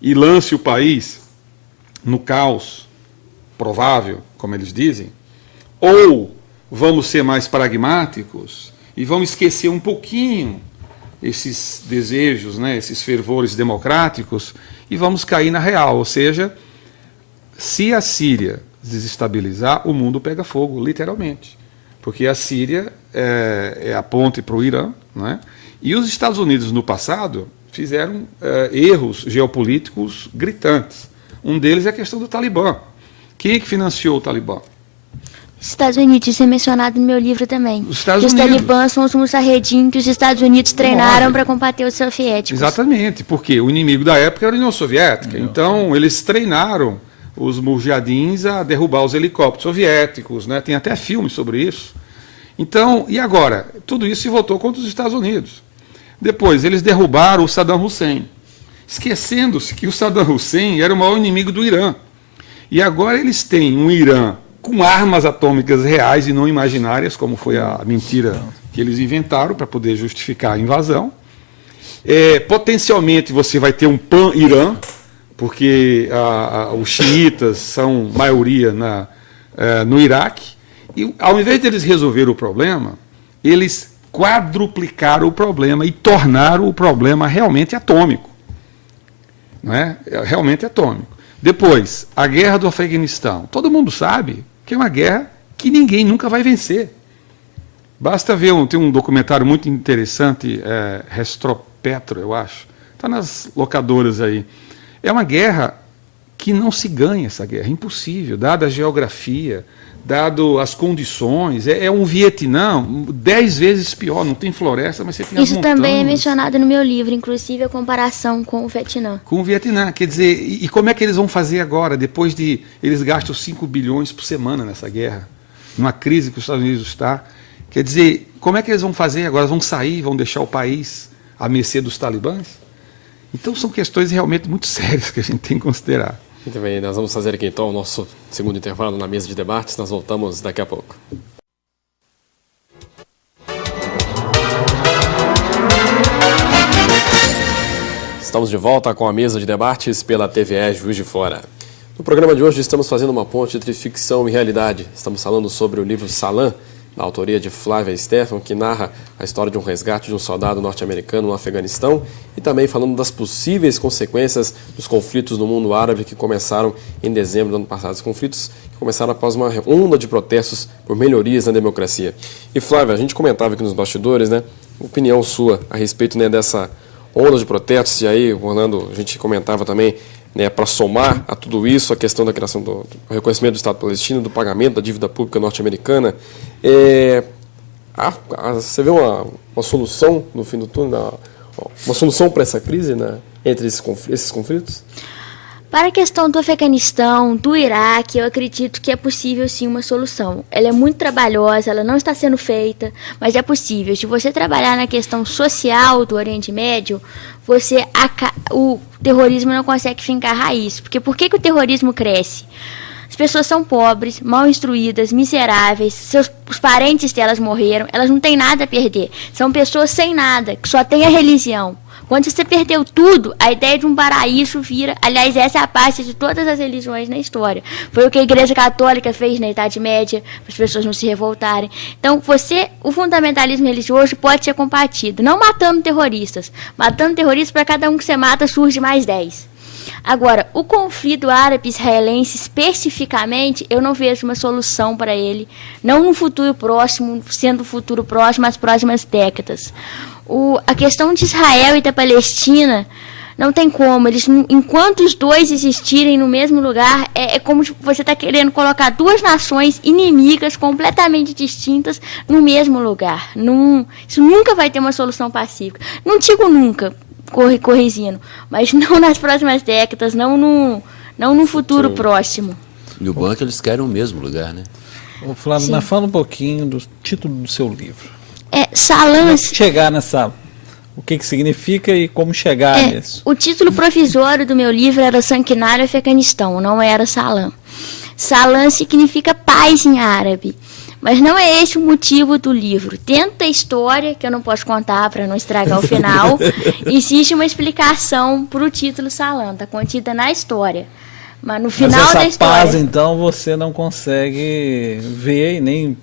e lance o país no caos provável, como eles dizem, ou vamos ser mais pragmáticos e vamos esquecer um pouquinho esses desejos, né, esses fervores democráticos, e vamos cair na real. Ou seja, se a Síria desestabilizar, o mundo pega fogo, literalmente. Porque a Síria é a ponte para o Irã, né? E os Estados Unidos, no passado, fizeram erros geopolíticos gritantes. Um deles é a questão do Talibã. Quem é que financiou o Talibã? Estados Unidos, isso é mencionado no meu livro também. Os talibãs são os Mujahedin que os Estados Unidos treinaram para combater os soviéticos. Exatamente, porque o inimigo da época era a União Soviética. Então, eles treinaram os Mujahedins a derrubar os helicópteros soviéticos, né? Tem até filmes sobre isso. Então, e agora? Tudo isso se voltou contra os Estados Unidos. Depois, eles derrubaram o Saddam Hussein, esquecendo-se que o Saddam Hussein era o maior inimigo do Irã. E agora eles têm um Irã com armas atômicas reais e não imaginárias, como foi a mentira que eles inventaram para poder justificar a invasão. Potencialmente você vai ter um pan-Irã, porque os xiitas são maioria no Iraque, e ao invés de eles resolver o problema, eles quadruplicaram o problema e tornaram o problema realmente atômico. Não é? Realmente atômico. Depois, a guerra do Afeganistão. Todo mundo sabe que é uma guerra que ninguém nunca vai vencer. Basta ver, tem um documentário muito interessante, Restropetro, eu acho. Está nas locadoras aí. É uma guerra que não se ganha, essa guerra, é impossível, dada a geografia, dado as condições. É um Vietnã 10 vezes pior, não tem floresta, mas você tem as montanhas. Isso também é mencionado no meu livro, inclusive a comparação com o Vietnã. Com o Vietnã, quer dizer, e como é que eles vão fazer agora, depois de eles gastam 5 bilhões por semana nessa guerra, numa crise que os Estados Unidos está? Quer dizer, como é que eles vão fazer agora? Vão sair, vão deixar o país à mercê dos talibãs? Então são questões realmente muito sérias que a gente tem que considerar. Muito bem, nós vamos fazer aqui então o nosso segundo intervalo na mesa de debates. Nós voltamos daqui a pouco. Estamos de volta com a mesa de debates pela TVE Juiz de Fora. No programa de hoje estamos fazendo uma ponte entre ficção e realidade. Estamos falando sobre o livro Salam, da autoria de Flávia Stefan, que narra a história de um resgate de um soldado norte-americano no Afeganistão, e também falando das possíveis consequências dos conflitos no mundo árabe que começaram em dezembro do ano passado. Os conflitos que começaram após uma onda de protestos por melhorias na democracia. E Flávia, a gente comentava aqui nos bastidores, né, opinião sua a respeito, né, dessa onda de protestos, e aí, Orlando, a gente comentava também, né, para somar a tudo isso, a questão da criação do reconhecimento do Estado palestino, do pagamento da dívida pública norte-americana. Você vê uma solução no fim do túnel, uma solução para essa crise, né, entre esses conflitos? Para a questão do Afeganistão, do Iraque, eu acredito que é possível sim uma solução. Ela é muito trabalhosa, ela não está sendo feita, mas é possível. Se você trabalhar na questão social do Oriente Médio, o terrorismo não consegue fincar raiz. Porque por que o terrorismo cresce? As pessoas são pobres, mal instruídas, miseráveis, os parentes delas morreram, elas não têm nada a perder. São pessoas sem nada, que só têm a religião. Quando você perdeu tudo, a ideia de um paraíso vira... Aliás, essa é a parte de todas as religiões na história. Foi o que a Igreja Católica fez na Idade Média, para as pessoas não se revoltarem. Então, o fundamentalismo religioso pode ser combatido, não matando terroristas. Matando terroristas, para cada um que você mata, surge mais 10. Agora, o conflito árabe-israelense, especificamente, eu não vejo uma solução para ele, não no futuro próximo, sendo o futuro próximo, as próximas décadas. A questão de Israel e da Palestina não tem como. Enquanto os dois existirem no mesmo lugar, é como se você está querendo colocar duas nações inimigas completamente distintas no mesmo lugar. Isso nunca vai ter uma solução pacífica. Não digo nunca, corrigindo, mas não nas próximas décadas, não no futuro próximo. E o bom é que eles querem o mesmo lugar, né? Ô, Flávio, mas fala um pouquinho do título do seu livro. Salam... Chegar o que significa e como chegar nisso. O título provisório do meu livro era Sanguinário Afeganistão, não era Salam. Salam significa paz em árabe. Mas não é esse o motivo do livro. Dentro da história, que eu não posso contar para não estragar o final, existe uma explicação para o título Salã, está contida na história. Mas no final Mas essa da história... paz, então, você não consegue ver e nem...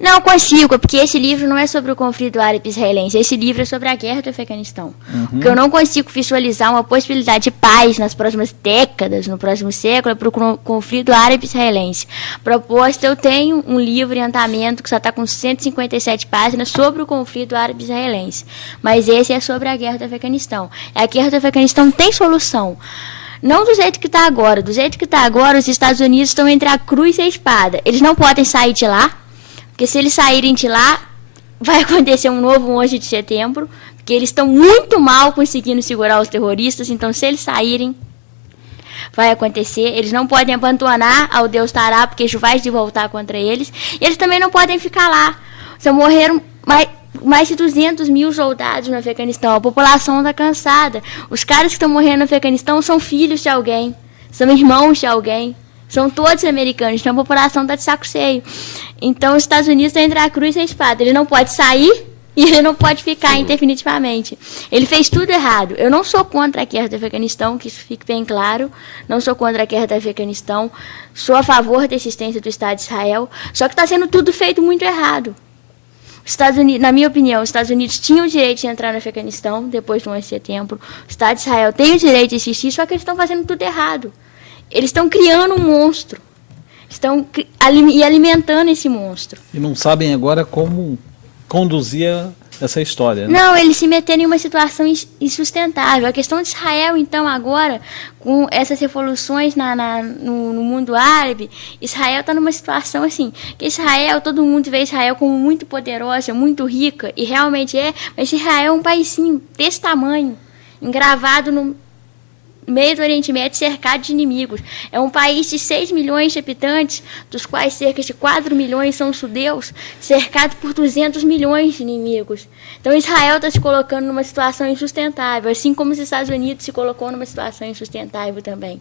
Não consigo, porque esse livro não é sobre o conflito árabe-israelense, esse livro é sobre a guerra do Afeganistão. Porque eu não consigo visualizar uma possibilidade de paz nas próximas décadas, no próximo século, para o conflito árabe-israelense. Proposta, eu tenho um livro em andamento que só está com 157 páginas sobre o conflito árabe-israelense. Mas esse é sobre a guerra do Afeganistão. A guerra do Afeganistão tem solução. Não do jeito que está agora. Do jeito que está agora, os Estados Unidos estão entre a cruz e a espada. Eles não podem sair de lá. Porque se eles saírem de lá, vai acontecer um novo 11 de setembro, porque eles estão muito mal conseguindo segurar os terroristas, então se eles saírem, vai acontecer. Eles não podem abandonar ao Deus Tará, porque isso vai se voltar contra eles. E eles também não podem ficar lá. Já morreram mais de 200 mil soldados no Afeganistão, a população está cansada. Os caras que estão morrendo no Afeganistão são filhos de alguém, são irmãos de alguém. São todos americanos, então a população está de saco cheio. Então, os Estados Unidos estão entre a cruz e a espada. Ele não pode sair e ele não pode ficar indefinitivamente. Ele fez tudo errado. Eu não sou contra a guerra do Afeganistão, que isso fique bem claro. Não sou contra a guerra do Afeganistão. Sou a favor da existência do Estado de Israel. Só que está sendo tudo feito muito errado. Os Estados Unidos, na minha opinião, os Estados Unidos tinham o direito de entrar no Afeganistão depois do 11 de setembro. O Estado de Israel tem o direito de existir, só que eles estão fazendo tudo errado. Eles estão criando um monstro, estão alimentando esse monstro. E não sabem agora como conduzir essa história, né? Não, eles se meteram em uma situação insustentável. A questão de Israel, então, agora, com essas revoluções no mundo árabe, Israel está numa situação assim, que Israel, todo mundo vê Israel como muito poderosa, muito rica, e realmente é, mas Israel é um paizinho desse tamanho, engravado no meio do Oriente Médio, cercado de inimigos. É um país de 6 milhões de habitantes, dos quais cerca de 4 milhões são judeus, cercado por 200 milhões de inimigos. Então Israel está se colocando numa situação insustentável, assim como os Estados Unidos se colocou numa situação insustentável também.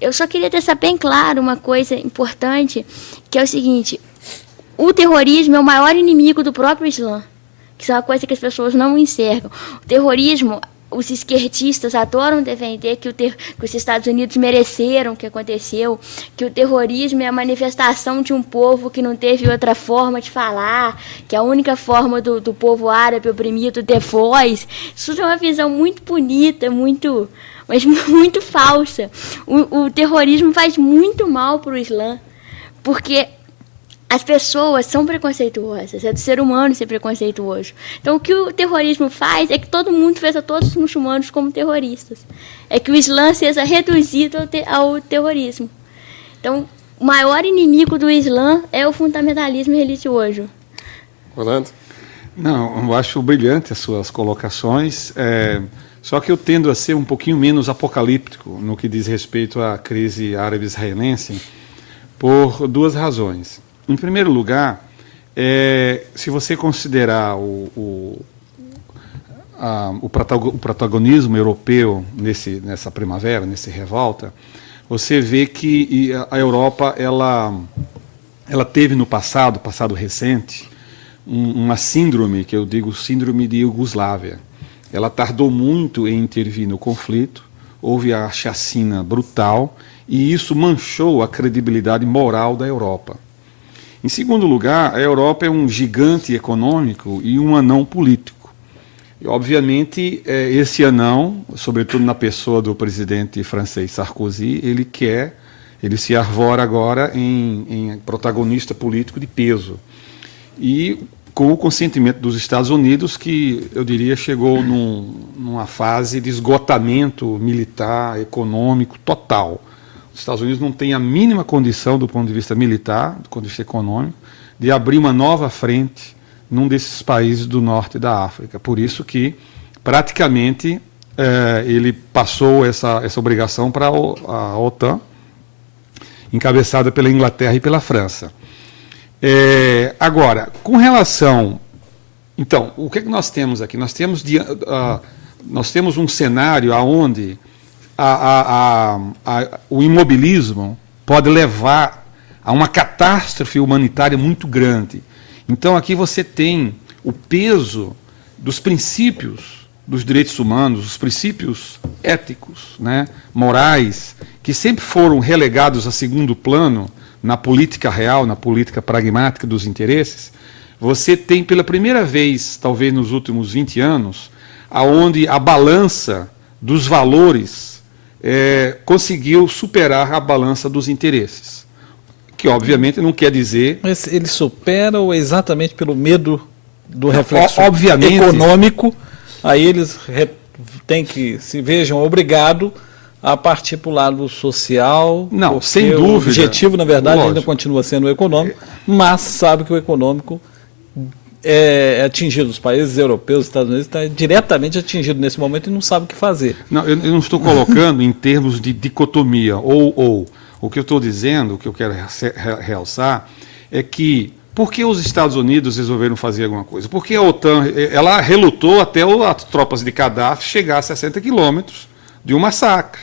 Eu só queria deixar bem claro uma coisa importante, que é o seguinte: o terrorismo é o maior inimigo do próprio Islã, que é uma coisa que as pessoas não enxergam. O terrorismo, os esquerdistas adoram defender que os Estados Unidos mereceram o que aconteceu, que o terrorismo é a manifestação de um povo que não teve outra forma de falar, que a única forma do povo árabe oprimido ter voz. Isso é uma visão muito bonita, mas muito falsa. O terrorismo faz muito mal para o Islã, porque as pessoas são preconceituosas, é do ser humano ser preconceituoso. Então, o que o terrorismo faz é que todo mundo veja todos os muçulmanos como terroristas. É que o Islã seja reduzido ao terrorismo. Então, o maior inimigo do Islã é o fundamentalismo religioso. Orlando? Não, eu acho brilhante as suas colocações, só que eu tendo a ser um pouquinho menos apocalíptico no que diz respeito à crise árabe-israelense, por duas razões. Em primeiro lugar, se você considerar o protagonismo europeu nessa primavera, nessa revolta, você vê que a Europa ela teve no passado recente, uma síndrome, que eu digo síndrome de Iugoslávia. Ela tardou muito em intervir no conflito, houve a chacina brutal, e isso manchou a credibilidade moral da Europa. Em segundo lugar, a Europa é um gigante econômico e um anão político. E, obviamente, esse anão, sobretudo na pessoa do presidente francês Sarkozy, ele se arvora agora em protagonista político de peso. E com o consentimento dos Estados Unidos, que eu diria chegou numa fase de esgotamento militar, econômico total. Os Estados Unidos não têm a mínima condição, do ponto de vista militar, do ponto de vista econômico, de abrir uma nova frente num desses países do norte da África. Por isso que, praticamente, ele passou essa obrigação para a OTAN, encabeçada pela Inglaterra e pela França. Agora, com relação... Então, o que nós temos aqui? Nós temos um cenário onde o imobilismo pode levar há uma catástrofe humanitária muito grande. Então, aqui você tem o peso dos princípios dos direitos humanos, os princípios éticos, né, morais, que sempre foram relegados a segundo plano na política real, na política pragmática dos interesses. Você tem pela primeira vez, talvez nos últimos 20 anos, aonde a balança dos valores conseguiu superar a balança dos interesses. Que obviamente não quer dizer... Mas ele supera ou exatamente pelo medo do reflexo obviamente, econômico, aí eles têm que se vejam obrigados a partir para o lado social. Não, sem dúvida. O objetivo, na verdade, lógico, ainda continua sendo o econômico, mas sabe que o econômico é atingido. Os países europeus, os Estados Unidos, está diretamente atingido nesse momento e não sabe o que fazer. Não, eu não estou colocando em termos de dicotomia, ou. O que eu estou dizendo, o que eu quero realçar, é que por que os Estados Unidos resolveram fazer alguma coisa? Porque a OTAN ela relutou até as tropas de Gaddafi chegar a 60 quilômetros de um massacre.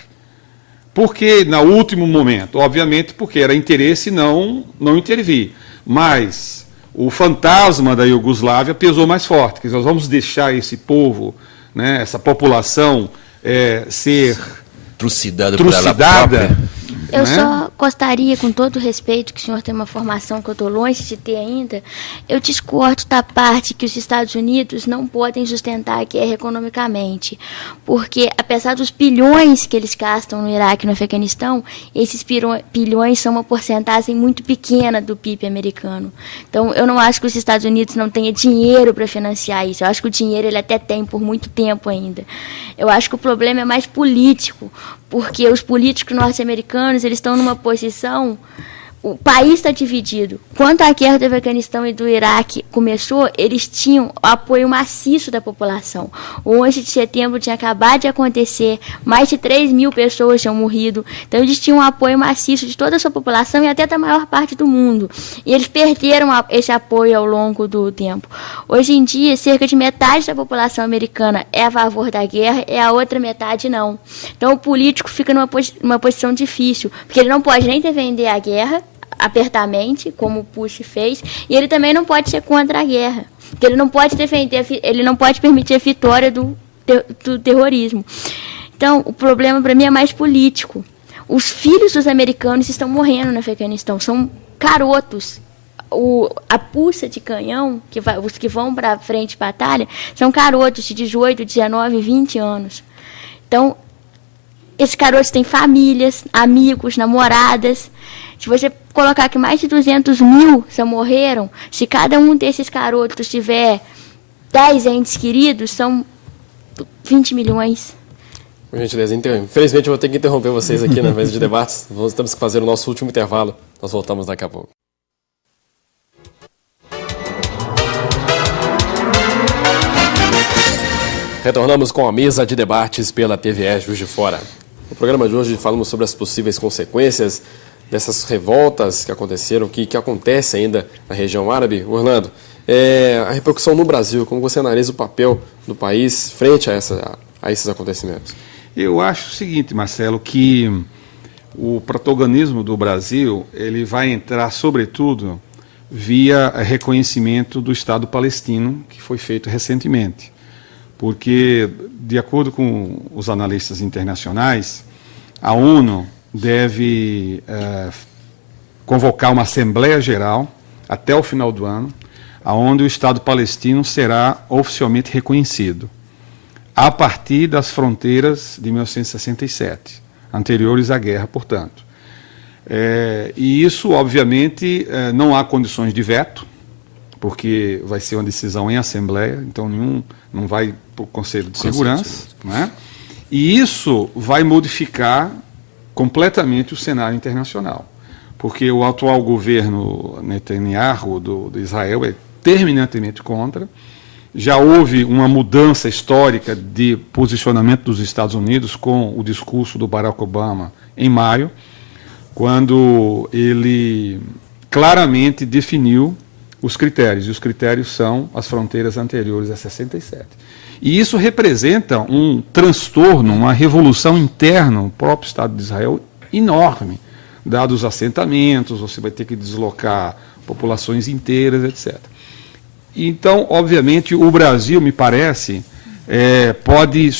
Porque, no último momento, obviamente, porque era interesse não intervir. Mas o fantasma da Iugoslávia pesou mais forte. Quer dizer, nós vamos deixar esse povo, né, essa população ser trucidada por ela própria. Eu só gostaria, com todo o respeito, que o senhor tem uma formação que eu estou longe de ter ainda, eu discordo da parte que os Estados Unidos não podem sustentar a guerra economicamente. Porque, apesar dos bilhões que eles gastam no Iraque e no Afeganistão, esses bilhões são uma porcentagem muito pequena do PIB americano. Então, eu não acho que os Estados Unidos não tenham dinheiro para financiar isso. Eu acho que o dinheiro ele até tem por muito tempo ainda. Eu acho que o problema é mais político, porque os políticos norte-americanos eles estão numa posição... O país está dividido. Quando a guerra do Afeganistão e do Iraque começou, eles tinham apoio maciço da população. O 11 de setembro tinha acabado de acontecer, mais de 3 mil pessoas tinham morrido. Então, eles tinham um apoio maciço de toda a sua população e até da maior parte do mundo. E eles perderam esse apoio ao longo do tempo. Hoje em dia, cerca de metade da população americana é a favor da guerra e a outra metade não. Então, o político fica numa posição difícil, porque ele não pode nem defender a guerra apertamente, como o Bush fez, e ele também não pode ser contra a guerra, porque ele não pode defender, ele não pode permitir a vitória do terrorismo. Então, o problema para mim é mais político. Os filhos dos americanos estão morrendo no Afeganistão, são carotos. A pulsa de canhão, os que vão para frente de batalha, são carotos de 18, 19, 20 anos. Então, esses carotos têm famílias, amigos, namoradas. Se você colocar que mais de 200 mil já morreram, se cada um desses carotos tiver 10 entes queridos, são 20 milhões. Com gentileza, infelizmente eu vou ter que interromper vocês aqui na mesa de debates. Temos que fazer o nosso último intervalo. Nós voltamos daqui a pouco. Retornamos com a mesa de debates pela TVE Juiz de Fora. No programa de hoje falamos sobre as possíveis consequências dessas revoltas que aconteceram, que acontecem ainda na região árabe. Orlando, a repercussão no Brasil, como você analisa o papel do país frente a esses acontecimentos? Eu acho o seguinte, Marcelo, que o protagonismo do Brasil ele vai entrar, sobretudo, via reconhecimento do Estado palestino, que foi feito recentemente. Porque, de acordo com os analistas internacionais, a ONU deve convocar uma Assembleia Geral até o final do ano, onde o Estado palestino será oficialmente reconhecido, a partir das fronteiras de 1967, anteriores à guerra, portanto. E isso, obviamente, não há condições de veto, porque vai ser uma decisão em Assembleia, então não vai para o Conselho de Segurança, né? E isso vai modificar completamente o cenário internacional, porque o atual governo Netanyahu de Israel é terminantemente contra. Já houve uma mudança histórica de posicionamento dos Estados Unidos com o discurso do Barack Obama em maio, quando ele claramente definiu os critérios, e os critérios são as fronteiras anteriores a 67. E isso representa um transtorno, uma revolução interna no próprio Estado de Israel enorme, dados os assentamentos, você vai ter que deslocar populações inteiras, etc. Então, obviamente, o Brasil, me parece, pode